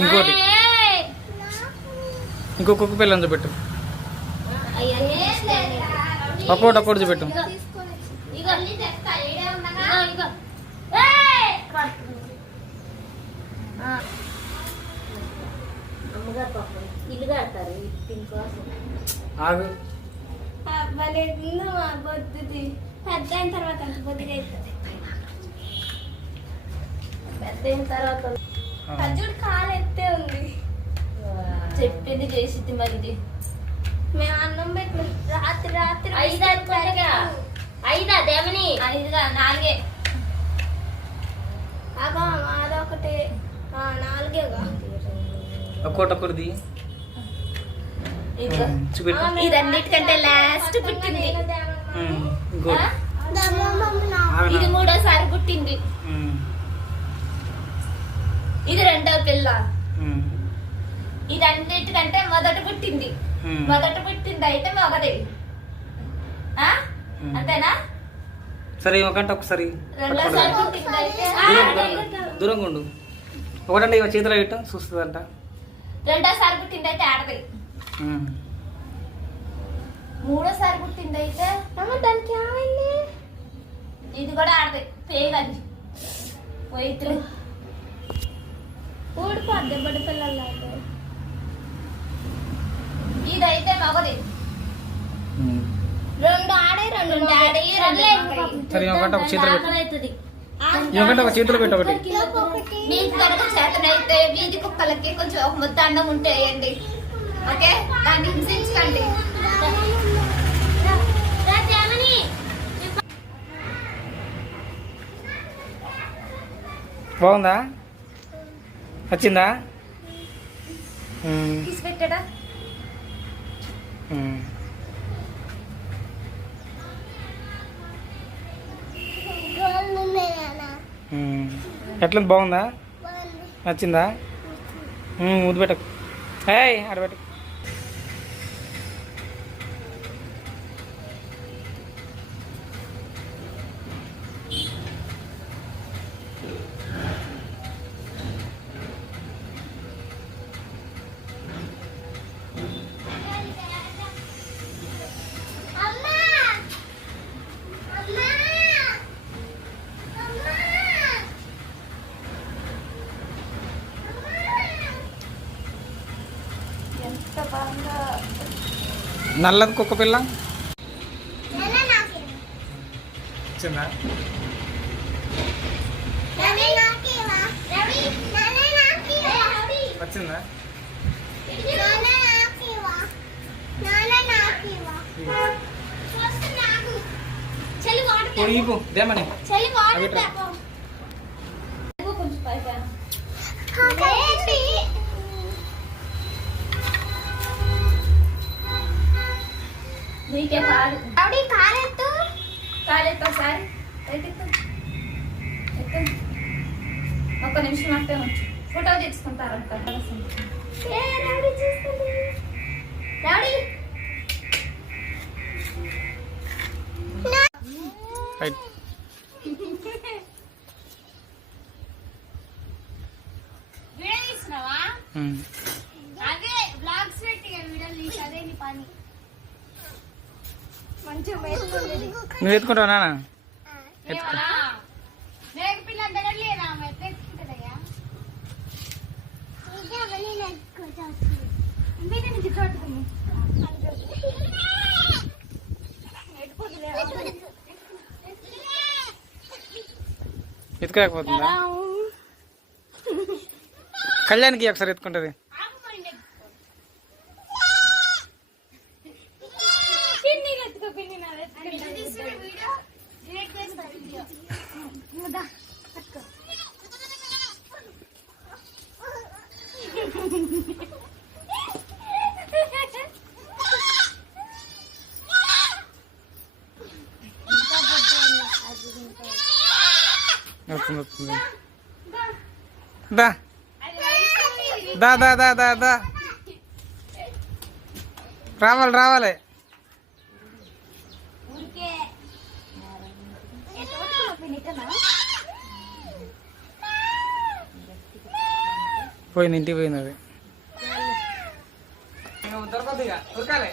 ఇంకోటి ఇంకొక పిల్లని చూపెట్టు. ఒక్కోటి చూపెట్టు. ఇల్లు కడతారు ఆగు. బొద్దుది పెద్ద అయిన తర్వాత బొద్దుది అవుతుంది. పెద్ద అయిన తర్వాత అర్జున్ కాలు ఎత్తే ఉంది. చెప్పింది చేసింది మరి. మేము అన్నం పెట్టిన రాత్రి రాత్రి 5 దేవని 4 అగా అదొకటి 4గా ఒక్కోటొక్కటిది చూపెట్టు. ఇదన్నిటికంటే లాస్ట్ పుట్టింది. ఇంకోటి ఇది 3వ పుట్టింది. ఇది 2వ పిల్ల. ఇది అన్నిటికంటే మొదట పుట్టింది. మొదట పుట్టింది అయితే మొగది. అంతేనా? సరే ఒకంటే ఒకసారి 2వసారి పుట్టింది అయితే దూరంగా ఉండు. ఒకటంటే ఇవ చేతిలో పెట్టు చూస్తుందంట. 2వసారి పుట్టింది అయితే ఆడది. 3వసారి పుట్టింది అయితే దానికి ఏమైంది? ఇది కూడా ఆడది. పేగండి పోయితులు ఊడిపోద్ది బడి పిల్లలు. ఇదైతే మగది. 2 ఆడే 2 ఆడి 2 సరే ఒకటి ఒక చేతిలో పెట్టు. ఒకటి ఒక చేతిలో పెట్టు. ఒకటి మీకు కనుక చేతనైతే వీధి కుక్కలకి కొంచెం ఒక ముద్ద అన్నం ఉంటే వేయండి. ఓకే, దాన్ని హింసించకండి. బాగుందా? వచ్చిందా? తీసి పెట్టాడా? ఎట్లా బాగుందా? నచ్చిందా? ముద్దు పెట్టకు. ఆడబెట్టు. నల్లది కుక్క పిల్ల వచ్చిందా? వచ్చిందా? దేమని నీకే పాడు. కాలెత్తు ఒకసారి ఒక్క నిమిషం అట్టే ఉంచు. ఫోటో తెచ్చుకుంటారంట. అదే బ్లాగ్స్ పెట్టి వీడియోలు తీసి అదే నీ పని. మంచిగా నువ్వు ఎత్తుకుంటావు నాన్న? పిల్ల దగ్గరలేనా ఎత్తుకుంటుందయ్యా. ఎత్తుకోలేకపోతుందా? కళ్యాణ్కి ఒకసారి ఎత్తుకుంటుంది. దా దా దా దా దా దా రావాలి రావాలి. పోయింది ఇంటికి పోయింది అది. దొరకదు ఇక ఉరకాలి.